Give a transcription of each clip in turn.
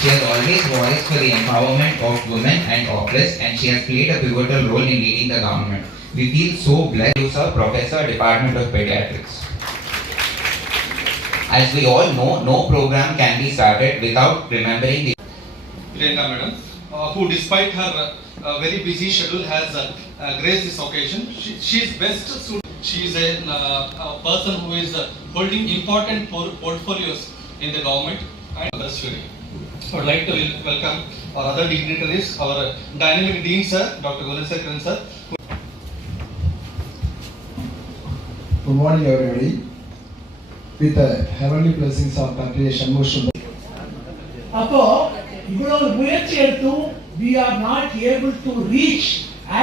She has always voiced for the empowerment of women and oppressed, and she has played a pivotal role in leading the government. We feel so blessed to Sir Professor, Department of Pediatrics. As we all know, no program can be started without remembering the Priyanka Madam, who despite her very busy schedule has graced this occasion. She is best suited. She is a person who is holding important portfolios in the government and breastfeeding. I would like to welcome our other dignitaries, our dynamic Dean Sir, Dr. Gunasekharan Sir. Good morning everybody. With the heavenly blessings of Dr. Shanmugh. அப்போ இவ்வளவு முயற்சி எடுத்தும் we are not able to reach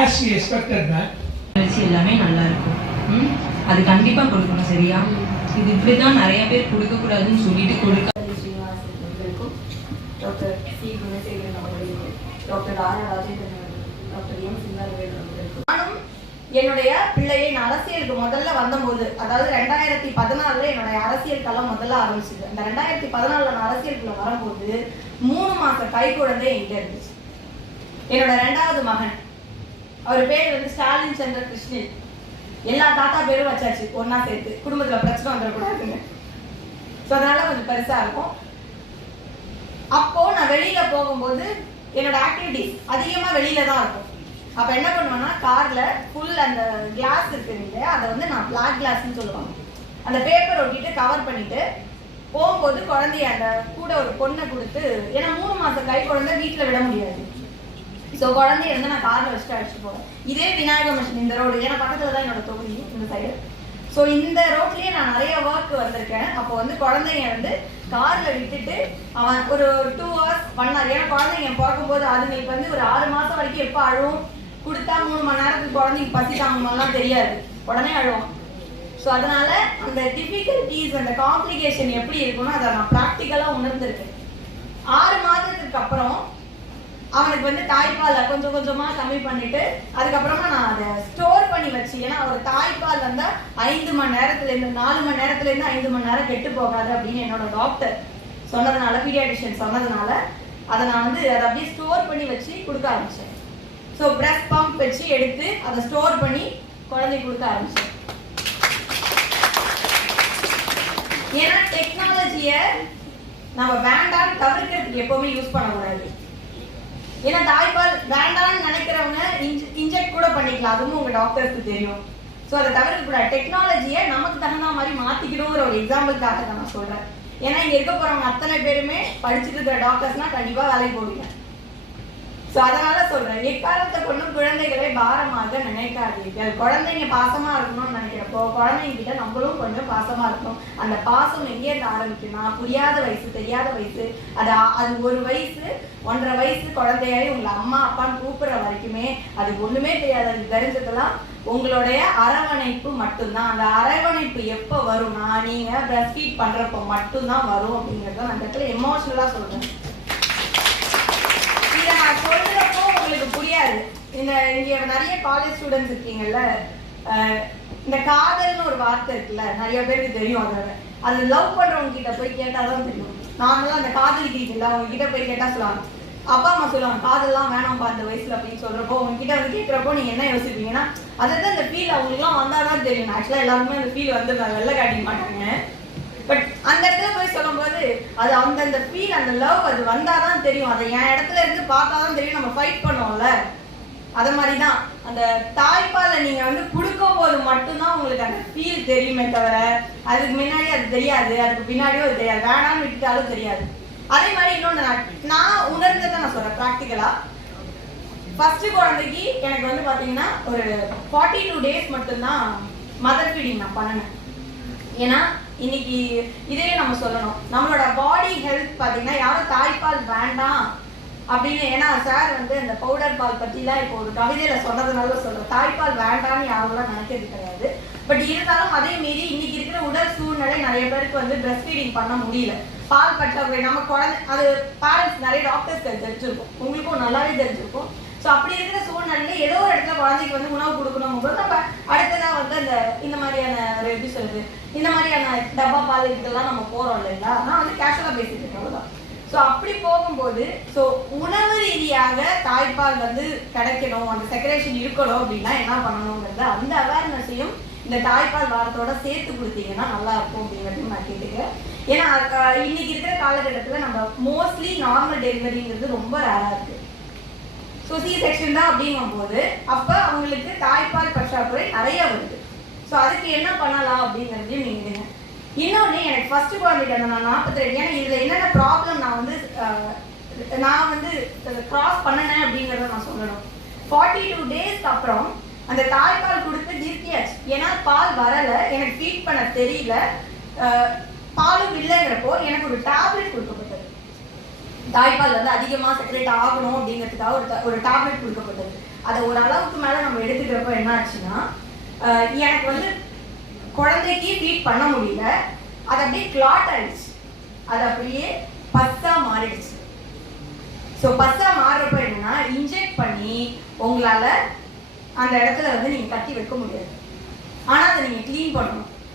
as we expected man. எல்லாமே நல்லா இருக்கும். அது கண்டிப்பா கொடுக்கணும், சரியா? இது இப்படிதான் நிறைய பேர் கொடுக்க கூடாதுன்னு சொல்லிட்டு கொடுக்க. டாக்டர் சி குணசேகரன் அவர்களுக்கும், டாக்டர் ஆர் ராஜேந்திரன் அவர்களுக்கும், டாக்டர் எம் சிந்தாரவேல் அவர்களுக்கும். நானும் என்னுடைய பிள்ளையை நான் அரசியலுக்கு முதல்ல வந்தபோது, அதாவது 2014 என்னுடைய அரசியல் களம் முதல்ல ஆரம்பிச்சது. அந்த 2014 நான் அரசியலுக்குள்ள வரும்போது 3 மாச கை குழந்தை என்கிட்ட இருந்துச்சு. என்னோட 2வது மகன், அவர் பேர் வந்து ஸ்டாலின் சந்திர கிருஷ்ணன். எல்லா தாத்தா பேரும் வச்சாச்சு ஒன்னா சேர்த்து, குடும்பத்துல பிரச்சனை வந்துடக்கூடாதுன்னு. ஸோ அதனால கொஞ்சம் பெருசா இருக்கும். அப்போ நான் வெளியில போகும்போது என்னோட ஆக்டிவிட்டிஸ் அதிகமா வெளியில தான் இருக்கும். அப்ப என்ன பண்ணுவேன்னா, கார்ல ஃபுல் அந்த கிளாஸ் இருக்கு இல்லையா, அதை வந்து நான் பிளாக் கிளாஸ்ன்னு சொல்லுவாங்க, அந்த பேப்பர் ஒட்டிட்டு கவர் பண்ணிட்டு போகும்போது குழந்தைய அந்த கூட ஒரு பொண்ணை கொடுத்து, ஏன்னா 3 மாச கை குழந்தை வீட்டுல விட முடியாது. ஸோ குழந்தைய வந்து நான் கார்ல வச்சுட்டு அழைச்சிட்டு போவேன். இதே விநாயக மிஷன் இந்த ரோடு, ஏன்னா பக்கத்துல தான் என்னோட தொகுதி இந்த சைடு. ஸோ இந்த ரோட்லயே நான் நிறைய ஒர்க் வந்திருக்கேன். அப்போ வந்து குழந்தைங்க வந்து கார்ல விட்டுட்டு அவன் ஒரு 2 hours 1 hour, ஏன்னா குழந்தைங்க பிறக்கும்போது அதுங்களுக்கு வந்து ஒரு 6 மாசம் வரைக்கும் எப்போ அழுவும், கொடுத்தா 3 மணி நேரத்துக்கு குழந்தைக்கு பசி தாங்கலாம் தெரியாது, உடனே அழுவோம். ஸோ அதனால அந்த டிஃபிகல்டிஸ் அந்த காம்ப்ளிகேஷன் எப்படி இருக்கும்னு அதை நான் ப்ராக்டிக்கலா உணர்ந்திருக்கேன். 6 மாதத்துக்கு அப்புறம் அவனுக்கு வந்து தாய்ப்பாலை கொஞ்சம் கொஞ்சமா கம்மி பண்ணிட்டு அதுக்கப்புறமா நான் அதை ஸ்டோர் பண்ணி வச்சு, ஏன்னா ஒரு தாய்ப்பால் வந்தா 5 மணி நேரத்துல இருந்து 4 மணி நேரத்துல இருந்து 5 மணி நேரம் கெட்டு போகாது அப்படின்னு என்னோட டாக்டர் சொன்னதுனால, பீடியாட்ரிஷியன் சொன்னதுனால அதை நான் வந்து அதை அப்படியே ஸ்டோர் பண்ணி வச்சு கொடுக்க ஆரம்பிச்சேன். ஸோ பிரஸ்ட் பம்ப் வச்சு எடுத்து அதை ஸ்டோர் பண்ணி குழந்தை கொடுக்க ஆரம்பிச்சேன். ஏன்னா டெக்னாலஜியை நம்ம வேண்டாம் தவிர்க்கிறதுக்கு எப்பவுமே யூஸ் பண்ணக்கூடாது. ஏன்னா தாய்ப்பால் வேண்டாம்னு நினைக்கிறவங்க இன்ஜெக்ட் கூட பண்ணிக்கலாம், அதுவும் உங்க டாக்டருக்கு தெரியும். ஸோ அதை தவிர்க்க கூடாது. டெக்னாலஜியை நமக்கு தகுந்த மாதிரி மாத்திக்கணுங்கிற ஒரு எக்ஸாம்பிளுக்காக தான் நான் சொல்றேன். ஏன்னா இங்க இருக்க போறவங்க அத்தனை பேருமே படிச்சுட்டு இருக்கிற டாக்டர்ஸ்னா கண்டிப்பா வேலைக்கு போவீங்க. ஸோ அதனால சொல்றேன், எக்காலத்தை கொண்டும் குழந்தைகளை பாரமாக நினைக்காதீர்கள். குழந்தைங்க பாசமா இருக்கணும்னு நினைக்கிறப்போ குழந்தைங்க கிட்ட நம்மளும் கொஞ்சம் பாசமா இருக்கணும். அந்த பாசம் எங்கே இருந்து ஆரம்பிக்குன்னா, புரியாத வயசு, தெரியாத வயசு, அது 1 வயசு 1.5 வயசு குழந்தையாரி உங்களை அம்மா அப்பான்னு கூப்பிடுற வரைக்குமே அது ஒண்ணுமே தெரியாது. அது தெரிஞ்சதெல்லாம் உங்களுடைய அரவணைப்பு மட்டும்தான். அந்த அரவணைப்பு எப்போ வரும்னா, நீங்க பிரஸ்ட் ஃபீட் பண்றப்போ மட்டும்தான் வரும் அப்படிங்கிறத நான் இந்த இடத்துல எமோஷனலா சொல்றேன். இதை நான் சொல்றப்போ உங்களுக்கு புரியாது. இங்க நிறைய காலேஜ் ஸ்டூடெண்ட்ஸ் இருக்கீங்கல்ல, இந்த காதல்னு ஒரு வார்த்தை இருக்குல்ல, நிறைய பேருக்கு தெரியும். அது லவ் பண்றவங்க கிட்ட போய் கேட்டாதான் தெரியும். நாங்களாம் அந்த காதலிக்கிறீங்கல்ல, அவங்க கிட்ட போய் கேட்டா சொல்லுவாங்க, அப்பா அம்மா சொல்லுவாங்க காதல்லாம் வேணாம்ப்பா அந்த வயசுல அப்படின்னு சொல்றப்போ உங்ககிட்ட வந்து கேட்கிறப்போ நீங்க என்ன யோசிப்பீங்கன்னா, அதுதான் இந்த ஃபீல் அவங்களுக்குலாம் வந்தாதான் தெரியும். ஆக்சுவலா எல்லாருமே அந்த ஃபீல் வந்து வெளில காட்டிக்க மாட்டாங்க. பட் அந்த இடத்துல போய் சொல்லும்போது அது அந்த ஃபீல், அந்த லவ் அது வந்தாதான் தெரியும். அதை என் இடத்துல இருந்து பார்த்தாதான் தெரியும். நம்ம ஃபைட் பண்ணுவோம்ல, அது மாதிரிதான் அந்த தாய்ப்பாலை நீங்க வந்து கொடுக்கும் போது மட்டும்தான் உங்களுக்கு அந்த ஃபீல் தெரியுமே தவிர அதுக்கு முன்னாடி அது தெரியாது, அதுக்கு பின்னாடியும் அது தெரியாது, வேணாம்னு விட்டுட்டாலும் தெரியாது. அதே மாதிரி இன்னொன்று நான் உணர்ந்ததை நான் சொல்றேன் ப்ராக்டிக்கலா. ஃபர்ஸ்ட் குழந்தைக்கு எனக்கு வந்து பாத்தீங்கன்னா ஒரு 42 days மட்டும்தான் மதர் ஃபீடிங் நான் பண்ணினேன். ஏன்னா இன்னைக்கு இதே நம்ம சொல்லணும், நம்மளோட பாடி ஹெல்த் பாத்தீங்கன்னா யாரும் தாய்ப்பால் வேண்டாம் அப்படின்னு, ஏன்னா சார் வந்து அந்த பவுடர் பால் பத்திலாம் இப்போ ஒரு கவிதையில சொன்னதுனால சொல்றேன், தாய்ப்பால் வேண்டாம்னு யாரெல்லாம் நினைக்கிறது கிடையாது. பட் இருந்தாலும் அதே மீறி இன்னைக்கு இருக்கிற உடல் சூழ்நிலை நிறைய பேருக்கு வந்து பிரஸ்ட் ஃபீடிங் பண்ண முடியல, பால் பற்றாக்குறை. நம்ம குழந்தை அது பேரண்ட்ஸ் நிறைய டாக்டர்ஸ் தெரிஞ்சிருக்கும், உங்களுக்கும் நல்லாவே தெரிஞ்சிருக்கும். ஸோ அப்படி இருக்கிற சூழ்நிலையில ஏதோ ஒரு இடத்துல குழந்தைக்கு வந்து உணவு கொடுக்கணும் போது நம்ம அடுத்ததா வந்து இந்த மாதிரியான ஒரு எப்படி சொல்றது, இந்த மாதிரியான டப்பா பால் இதுக்கெல்லாம் நம்ம போறோம் இல்லைங்களா. நான் வந்து கேஷுவலா பேசிட்டு இருக்கேன். ஸோ அப்படி போகும்போது ஸோ உணவு ரீதியாக தாய்ப்பால் வந்து கிடைக்கணும், அந்த செக்ரேஷன் இருக்கணும் அப்படின்னா என்ன பண்ணணுங்கிறது அந்த அவேர்னஸையும் இந்த தாய்ப்பால் வாரத்தோட சேர்த்து கொடுத்தீங்கன்னா நல்லா இருக்கும் அப்படிங்கிறது நான் கேட்டுக்கிறேன். ஏன்னா இன்னைக்கு இருக்கிற காலகட்டத்தில் நம்ம மோஸ்ட்லி நார்மல் டெலிவரிங்கிறது ரொம்ப ரேராக இருக்குது. ஸோ சி செக்ஷன் தான் அப்படிங்கும்போது அப்போ அவங்களுக்கு தாய்ப்பால் பற்றாக்குறை நிறைய வருது. ஸோ அதுக்கு என்ன பண்ணலாம் அப்படிங்கிறதையும் நீங்கள் இன்னொன்று எனக்கு ஃபர்ஸ்ட் குவாலிட்டி நான் 42 ஏன்னா இதில் என்னென்ன ப்ராப்ளம் நான் வந்து கிராஸ் பண்ணினேன் அப்படிங்கிறத நான் சொல்லணும். 42 டேஸ்க்கு அப்புறம் அந்த தாய்ப்பால் கொடுத்து நிறுத்தியாச்சு. ஏன்னா பால் வரலை, எனக்கு ஃபீட் பண்ண தெரியல, பாலும் இல்லைங்கிறப்போ எனக்கு ஒரு டேப்லெட் கொடுக்கப்பட்டது. தாய்ப்பால் வந்து அதிகமாக செக்ரேட் ஆகணும் அப்படிங்கிறதுக்காக ஒரு டேப்லெட் கொடுக்கப்பட்டது. அதை ஒரு அளவுக்கு மேலே நம்ம எடுத்துக்கிறப்போ என்ன ஆச்சுன்னா எனக்கு வந்து குழந்தைக்கு ஃபீட் பண்ண முடியல, அது அப்படியே கிளாட் ஆயிடுச்சு, அது அப்படியே பஸ்ஸா மாறிடுச்சு. ஸோ பஸ்ஸா மாறுறப்ப என்னன்னா இன்ஜெக்ட் பண்ணி உங்களால் அந்த இடத்துல வந்து நீங்கள் கட்டி வைக்க முடியாது, ஆனால் அதை நீங்கள் க்ளீன் பண்ணணும்.